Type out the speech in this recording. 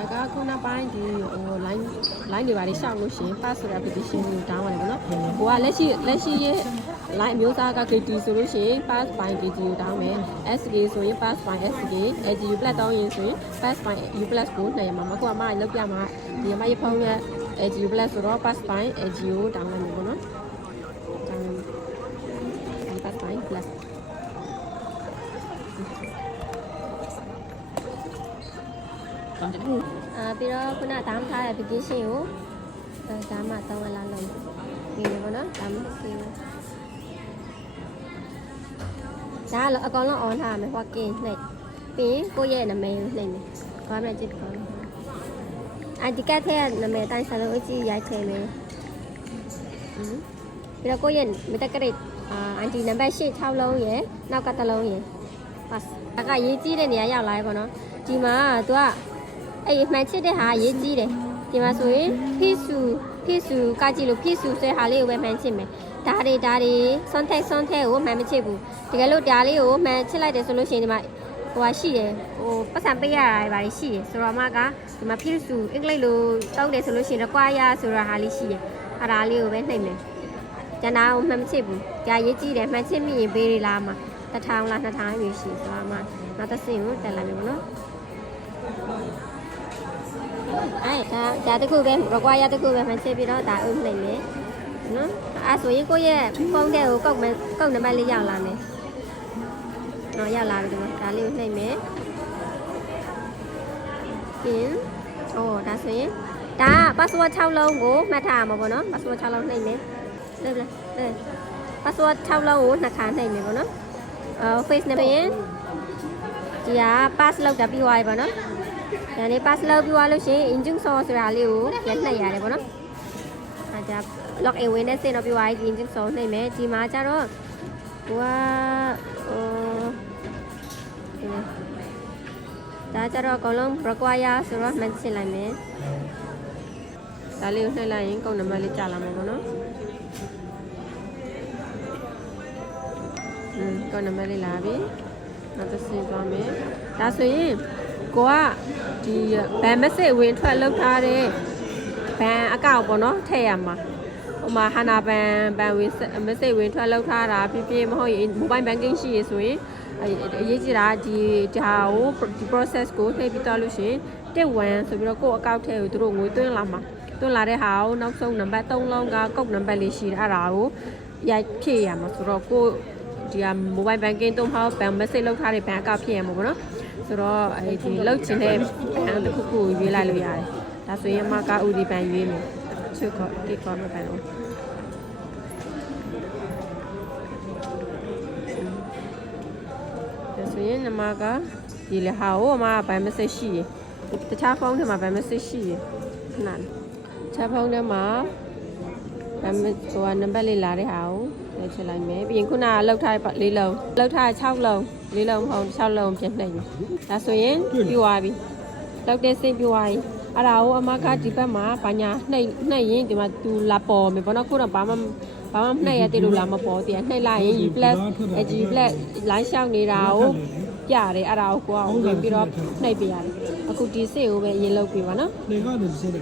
ဒါကခုနောက်ပိုင်းဒီဟို line line တွေပါလေရှောက်လို့ရှိရင် pass ဆိုတဲ့ application ကို download ရတယ်ပေါ့နော်ဟိုကလက်ရှိလက်ရှိရဲ့ line အမျိုးအစားက KT ဆိုလို့ရှိရင် pass by KT ကို down မယ် SK ဆိုရင် pass by SK AGU plus တောင်းရင်ဆိုရင် pass by U plus ကိုနှိပ်ရမှာမဟုတ်ကမှလောက်ပြမှာဒီအမရဲ့ဖုန်းရဲ့ AGU plus ဆိုတော့ pass by AGU ကို down လိုက်မယ်ပေါ့နော် အာပြီးတော့ခုနတောင်းထားတဲ့ application ကိုအဲဒါမှတောင်းလာလို့ဒီလိုပေါ့နော်ဒါမှမဟုတ်ဒါကတော့အကောင်လုံး on ထားရမယ်ဟောကင်းနှိပ်ပြီးရင်ကိုယ့်ရဲ့နာမည်ကိုနှိပ်မယ်ဘာမှကြည့်ကောင်းအဒီကတ်ထဲကနာမည်တိုင်းစလုံးအကြည့်ရိုက်ထည့်မယ်ပြီးတော့ကိုယ့်ရဲ့မတက်ကရစ်အာအန်တီနံပါတ်8 6လုံးရယ်နောက်ကတစ်လုံးရယ် pass ဒါကရေးကြည့်တဲ့နေရာရောက်လာပြီပေါ့နော်ဒီမှာ तू က အဲ့မှန်ချစ်တဲ့ဟာအရေးကြီးတယ်ဒီမှာဆိုရင်ဖိစုဖိစုကကြည့်လို့ဖိစုဆိုတဲ့ဟာလေးကိုပဲမှန်ချစ်မယ်ဒါတွေဒါတွေဆွန်ထက်ဆွန်ထက်ကိုမှန်မချစ်ဘူးတကယ်လို့ဒါလေးကိုမှန်ချစ်လိုက်တယ်ဆိုလို့ရှိရင်ဒီမှာဟိုဟာရှိတယ်ဟိုပတ်စံပေးရတာတွေပါရှိတယ်ဆိုတော့မှကဒီမှာဖိစုအင်္ဂလိပ်လိုတောင်းတယ်ဆိုလို့ရှိရင် require ဆိုတဲ့ဟာလေးရှိတယ်အဲ့ဒါလေးကိုပဲနှိပ်မယ်ကျန်တာကိုမှန်မချစ်ဘူးဒါရေးကြည့်တယ်မှန်ချစ်မိရင်ပေးရလားမှာတစ်ထောင်လားနှစ်ထောင်ယူရှိဆိုတော့မှနောက်တစ်ဆင့်ကိုတက်လာမယ်ပေါ့နော် အဲ့ဒါဒါတခုပဲ require တခုပဲမှချက်ပြီးတော့ဒါအုပ်နိုင်မယ်နော်အဲ့ဆိုရင်ကိုယ့်ရဲ့ဖုန်းထဲကိုကောက်မယ်ကောက်နံပါတ်လေးရောက်လာမယ်နော်ရောက်လာပြီဒီမှာဒါလေးကိုနှိပ်မယ်ပြီးဟိုဒါဆိုရင်ဒါ password 6လုံးကိုမှတ်ထားရမှာပေါ့နော် password 6လုံးနှိပ်မယ်လေလေလေ password 6လုံးကိုနှစ်ခါနှိပ်မယ်ပေါ့နော်အာ face နဲ့ပြင်ဒီက pass လောက်တာပြီးသွားပြီပေါ့နော် ဒါလေး pass လုပ်ပြီးသွားလို့ရှိရင် engine source ဆိုတာလေးကိုပြန်နှိပ်ရတယ်ပေါ့နော်။အဲဒါ log in ဝင်နေစင်တော့ပြီးသွားပြီ engine source နှိပ်မယ်ဒီမှာကျတော့ဟိုကဟိုဒါကျတော့အကုန်လုံး require ဆိုတော့မှတ်ချင်လိုက်မယ်။ဒါလေးကိုနှိပ်လိုက်ရင်ကုန်နံပါတ်လေးကြာလာမှာပေါ့နော်။อืมကုန်နံပါတ်လေးလာပြီ။နောက်တစ်ဆင့်သွားမယ်။ဒါဆိုရင် ကိုကဒီဘန်မက်ဆေ့ဝင်ထွက်လောက်ထားတဲ့ဘန်အကောက်ပေါ့နော်ထည့်ရမှာဟိုမှာဟာနာဘန်ဘန်ဝင်မက်ဆေ့ဝင်ထွက်လောက်ထားတာပြပြမဟုတ်ရင် mobile banking ရှိရဆိုရင်အရေးကြီးတာဒီဒါကိုဒီ process ကိုနှိပ်ပြီးတော့လို့ရှိရင်တက်1ဆိုပြီးတော့ကိုယ့်အကောက်ထဲကိုသူတို့ငွေသွင်းလာမှာသွင်းလာတဲ့ဟာကိုနောက်ဆုံးနံပါတ်3လုံးကကုတ်နံပါတ်လေးရှိတယ်အဲ့ဒါကိုရိုက်ဖြည့်ရမှာဆိုတော့ကိုဒီက mobile banking တုံးဟောက်ဘန် message လောက်ထားတဲ့ဘန်အကောက်ဖြည့်ရမှာပေါ့နော် ဆိုတော့အဲဒီလောက်ချင်တဲ့ဘန်တစ်ခုခုရွေးလိုက်လို့ရတယ်ဒါဆိုရင်မကဥဒီဘန်ရွေးမယ်ချွတ်ခေါ်တိခေါ်မယ်ဘန်လို့ဒါဆိုရင်နမကဒီလေဟာဟိုမှာဘန် message ရှိရတခြားဖုန်းထဲမှာဘန် message ရှိရခဏတခြားဖုန်းထဲမှာဘန်ဟိုကနံပါတ်လေးလာတဲ့ဟာကို ထည့်ချလိုက်မယ်ပြီးရင်ခုနကလောက်ထားတဲ့လေးလုံးလောက်ထား6လုံးလေးလုံးမဟုတ်6လုံးပြင်နှိပ်မယ်ဒါဆိုရင်ပြီးသွားပြီလောက်တဲ့စိတ်ပြီးသွားပြီအဲ့ဒါကိုအမကဒီဘက်မှာဘာညာနှိပ်နှိပ်ရင်ဒီမှာသူလာပေါ်မယ်ဘောနော်ခုတော့ဘာမှဘာမှနှိပ်ရတဲ့လို့လာမပေါ်တည်းနှိပ်လိုက်ရင် U+ G+ line လျှောက်နေတာကိုပြတယ်အဲ့ဒါကိုကိုကဝင်ပြီးတော့နှိပ်ပြရတယ်အခုဒီစိတ်ကိုပဲအရင်လုပ်ပြပါနော်နေကနေစနေ